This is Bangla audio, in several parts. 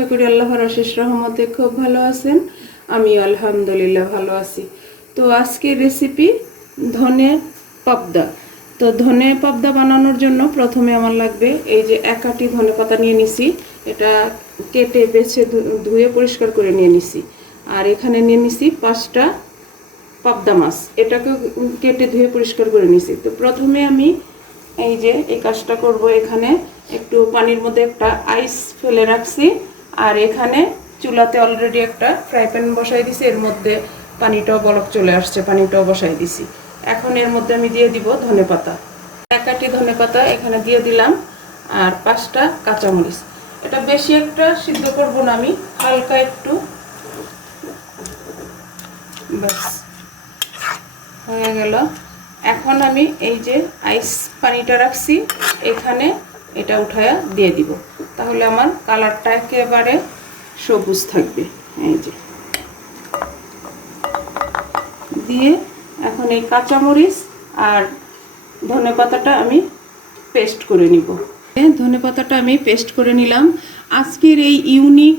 আশা করি আল্লাহর অশেষ রহমতে খুব ভালো আছেন। আমি আলহামদুলিল্লাহ ভালো আছি। তো আজকের রেসিপি ধনে পাবদা। তো ধনে পাবদা বানানোর জন্য প্রথমে আমার লাগবে এই যে এক আটি ধনে পাতা নিয়ে নিছি। এটা কেটে বেছে ধুয়ে পরিষ্কার করে নিয়ে নিছি। আর এখানে নিয়ে নিছি 5টা পাবদা মাছ, এটাকে কেটে ধুয়ে পরিষ্কার করে নিছি। তো প্রথমে আমি এই যে এই কাজটা করব। এখানে একটু পানির মধ্যে একটা আইস ফেলে রাখছি, আর এখানে চুলাতে অলরেডি একটা ফ্রাই প্যান বসাই দিছি। এর মধ্যে পানিটাও বলক চলে আসছে, পানিটাও বসাই দিছি। এখন এর মধ্যে আমি দিয়ে দিব ধনেপাতা। এক আটি ধনেপাতা এখানে দিয়ে দিলাম, আর 5টা কাঁচামরিচ। এটা বেশি একটা সিদ্ধ করব না, আমি হালকা একটু, ব্যাস হয়ে গেল। এখন আমি এই যে আইস পানিটা রাখছি এখানে এটা উঠায়া দিয়ে দিব, তাহলে আমার কালারটা একেবারে সবুজ থাকবে। এই যে দিয়ে এখন এই কাঁচামরিচ আর ধনেপাতাটা আমি পেস্ট করে নিব। ধনেপাতাটা আমি পেস্ট করে নিলাম। আজকের এই ইউনিক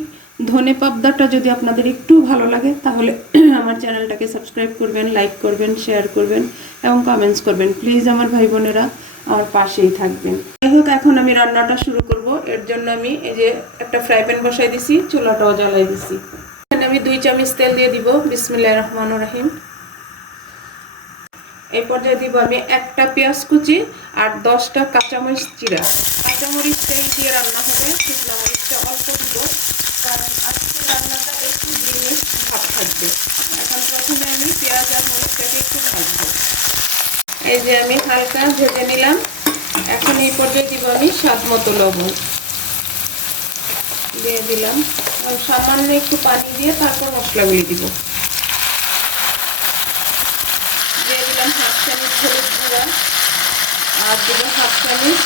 ধনে পাবদাটা যদি আপনাদের একটু ভালো লাগে তাহলে আমার চ্যানেলটাকে সাবস্ক্রাইব করবেন, লাইক করবেন, শেয়ার করবেন এবং কমেন্টস করবেন। প্লিজ আমার ভাই বোনেরা আমার পাশেই থাকবেন। যাই হোক, এখন আমি রান্নাটা শুরু করব। এর জন্য আমি এই যে একটা ফ্রাই প্যান বসাই দিছি, চুলাটাও জ্বালাই দিছি। এখানে আমি 2 চামচ তেল দিয়ে দিব। বিসমিল্লাহির রহমানির রহিম। এই পর্যায়ে দিব আমি একটা পেঁয়াজ কুচি আর 10টা কাঁচামরিচ চিরা। কাঁচামরিচটা দিয়ে রান্না হবে, শুকনো মরিচটা অল্প দিব, কারণ আজকে রান্নাটা একটু গ্রিনিশ ভাব থাকবে। এখন প্রথমে আমি পেঁয়াজ আর মরিচটাকে একটু ভাজবো। এই যে আমি হালকা ভেজে নিলাম। এখন এই পর্যায়ে দিব আমি স্বাদ মতো লবণ দিয়ে দিলাম। সামান্য একটু পানি দিয়ে তারপর মশলাগুলি দিব। দিয়ে দিলাম 1/2 চামচ হলুদ গুঁড়া, আর দিব 1/2 চামচ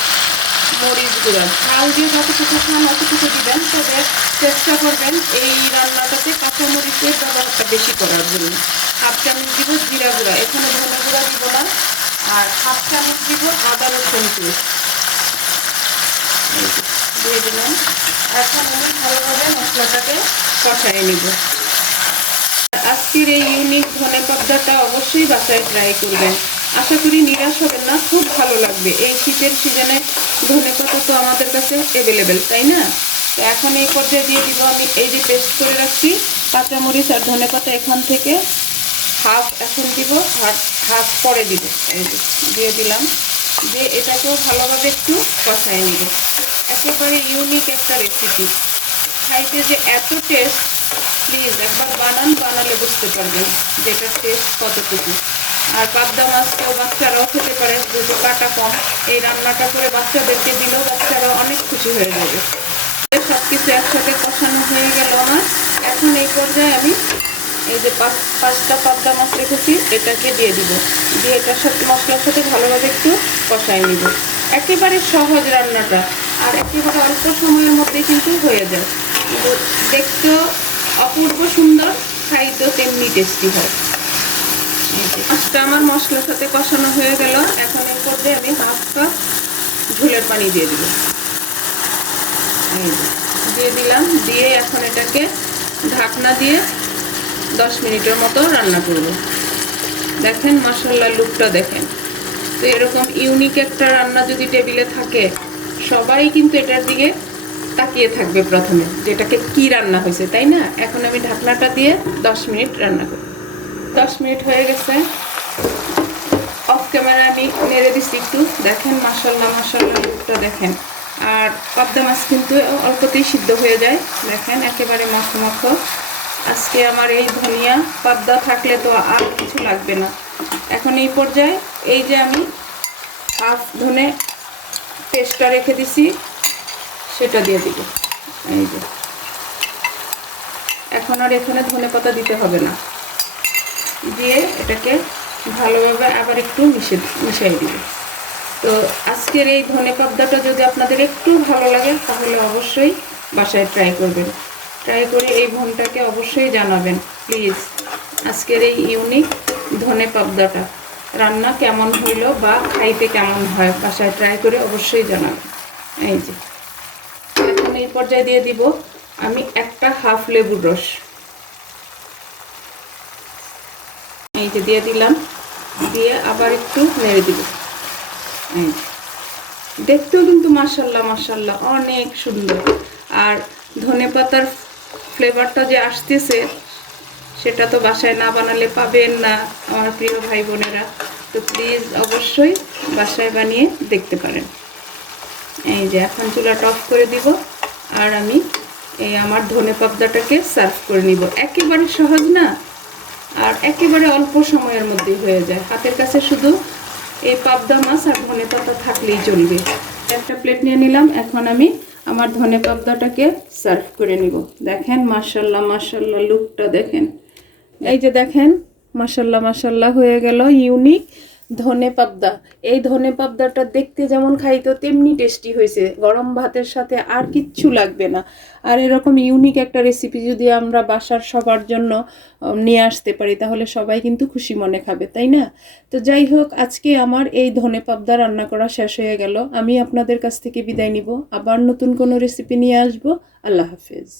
মরিচ গুঁড়া। ঝাল দিয়ে যতটুকু খান অতটুকু দিবেন, তবে চেষ্টা করবেন এই রান্নাটাতে কাঁচামরিচের ব্যবহারটা বেশি করার জন্য। 1/2 চামচ দিব জিরা গুঁড়া, এখানে ধনে গুঁড়া দিব না। আর 1/2 চামচ দিব আদা রসুন পেস্ট দিয়ে দিলাম। এখন আমি ভালোভাবে মশলাটাকে কষাই নিব। আজকের এই ইউনিক ধনে পাবদাটা অবশ্যই বাসায় ট্রাই করবেন। আশা করি নিরাশ হবেন না, খুব ভালো লাগবে। এই শীতের সিজনে ধনে পাতা তো আমাদের কাছে অ্যাভেলেবেল, তাই না? তো এখন এই পর্যায়ে দিয়ে দিব আমি এই যে পেস্ট করে রাখছি কাঁচামরিচ আর ধনে পাতা। এখান থেকে হাফ এখন দিব, হাফ পরে দিব। এই যে দিয়ে দিলাম, দিয়ে এটাকেও ভালোভাবে একটু কষাই নিব। একেবারে ইউনিক একটা রেসিপি, খাইতে যে এত টেস্ট। প্লিজ একবার বানালে বুঝতে পারবেন যে এটার টেস্ট কতটুকু। আর পাবদা মাছটাও বাচ্চারাও খেতে পারে, যেহেতু কাটা কম। এই রান্নাটা করে বাচ্চাদেরকে দিলেও বাচ্চারা অনেক খুশি হয়ে যাবে। সব কিছু একসাথে কষানো হয়ে গেল আমার। এখন এই পর্যায়ে আমি এই যে 5টা পাবদা মাছ রেখেছি এটাকে দিয়ে দিব। দিয়ে এটার সাথে মশলার সাথে ভালোভাবে একটু কষাই নিব। একেবারে সহজ রান্নাটা, আর একেবারে অল্প সময়ের মধ্যে কিন্তু হয়ে যায়। দেখতেও অপূর্ব সুন্দর, খাইতেও তেমনি টেস্টি হয়। মাছটা আমার মশলার সাথে কষানো হয়ে গেল। এখন এর মধ্যে আমি 1/2 কাপ ঝোলের পানি দিয়ে দিব। দিয়ে দিলাম, দিয়ে এখন এটাকে ঢাকনা দিয়ে 10 মিনিটের মতো রান্না করব। দেখেন মাশাআল্লাহ, লুকটা দেখেন। তো এরকম ইউনিক একটা রান্না যদি টেবিলে থাকে, সবাই কিন্তু এটার দিকে তাকিয়ে থাকবে প্রথমে, যেটাকে কি রান্না হয়েছে, তাই না? এখন আমি ঢাকনাটা দিয়ে 10 মিনিট রান্না করব। 10 মিনিট হয়ে গেছে। অফ ক্যামেরা আমি নেড়ে দিচ্ছি একটু। দেখেন মাশাআল্লাহ লুকটা দেখেন। আর পাবদা মাছ কিন্তু অল্পতেই সিদ্ধ হয়ে যায়। দেখেন একেবারে মাখো মাখো। আজকে আমার এই ধনিয়া পাবদা থাকলে তো আর কিছু লাগবে না। এখন এই পর্যায়ে এই যে আমি হাফ ধনে পেস্টটা রেখে দিছি সেটা দিয়ে দিব। এই যে এখন আর এখানে ধনে পাতা দিতে হবে না। দিয়ে এটাকে ভালোভাবে আবার একটু মিশিয়ে দিব। তো আজকের এই ধনে পাবদাটা যদি আপনাদের একটু ভালো লাগে তাহলে অবশ্যই বাসায় ট্রাই করবেন। ট্রাই করে এই ভনটাকে অবশ্যই জানাবেন প্লিজ। আজকের এই ইউনিক ধনে পাবদাটা রান্না কেমন হইলো বা খাইতে কেমন হয় বাসায় ট্রাই করে অবশ্যই জানাবেন। এই যে এখন এই পর্যায়ে দিয়ে দিব আমি একটা হাফ লেবুর রস এই যে দিয়ে দিলাম, দিয়ে আবার একটু নেড়ে দিব। এই দেখতেও কিন্তু মাশাআল্লাহ মাশাআল্লাহ অনেক সুন্দর। আর ধনেপাতার ফ্লেভারটা যে আসতেছে সেটা তো বাসায় না বানালে পাবেন না আমার প্রিয় ভাই বোনেরা। তো প্লিজ অবশ্যই বাসায় বানিয়ে দেখতে পারেন। এই যে এখন চুলাটা অফ করে দিব, আর আমি এই আমার ধনে পাবদাটাকে সার্ভ করে নিব। একেবারে সহজ না, আর একেবারে অল্প সময়ের মধ্যেই হয়ে যায়। হাতের কাছে শুধু এই পাবদা মাছ আর ধনে পাতা থাকলেই চলবে। একটা প্লেট নিয়ে নিলাম, এখন আমি আমার ধনে পাবদাটাকে সার্ভ করে নিব। দেখেন মাশাআল্লাহ মাশাআল্লাহ লুকটা দেখেন। এই যে দেখেন মাশাআল্লাহ মাশাআল্লাহ হয়ে গেল ইউনিক ধনে পাবদা। এই ধনে পাবদাটা দেখতে যেমন খাইতো তেমনি টেস্টি হয়েছে, গরম ভাতের সাথে আর কিচ্ছু লাগবে না। আর এরকম ইউনিক একটা রেসিপি যদি আমরা বাসার সবার জন্য নিয়ে আসতে পারি তাহলে সবাই কিন্তু খুশি মনে খাবে, তাই না? তো যাই হোক, আজকে আমার এই ধনে পাবদা রান্না করা শেষ হয়ে গেল। আমি আপনাদের কাছ থেকে বিদায় নিব, আবার নতুন কোনো রেসিপি নিয়ে আসবো। আল্লাহ হাফেজ।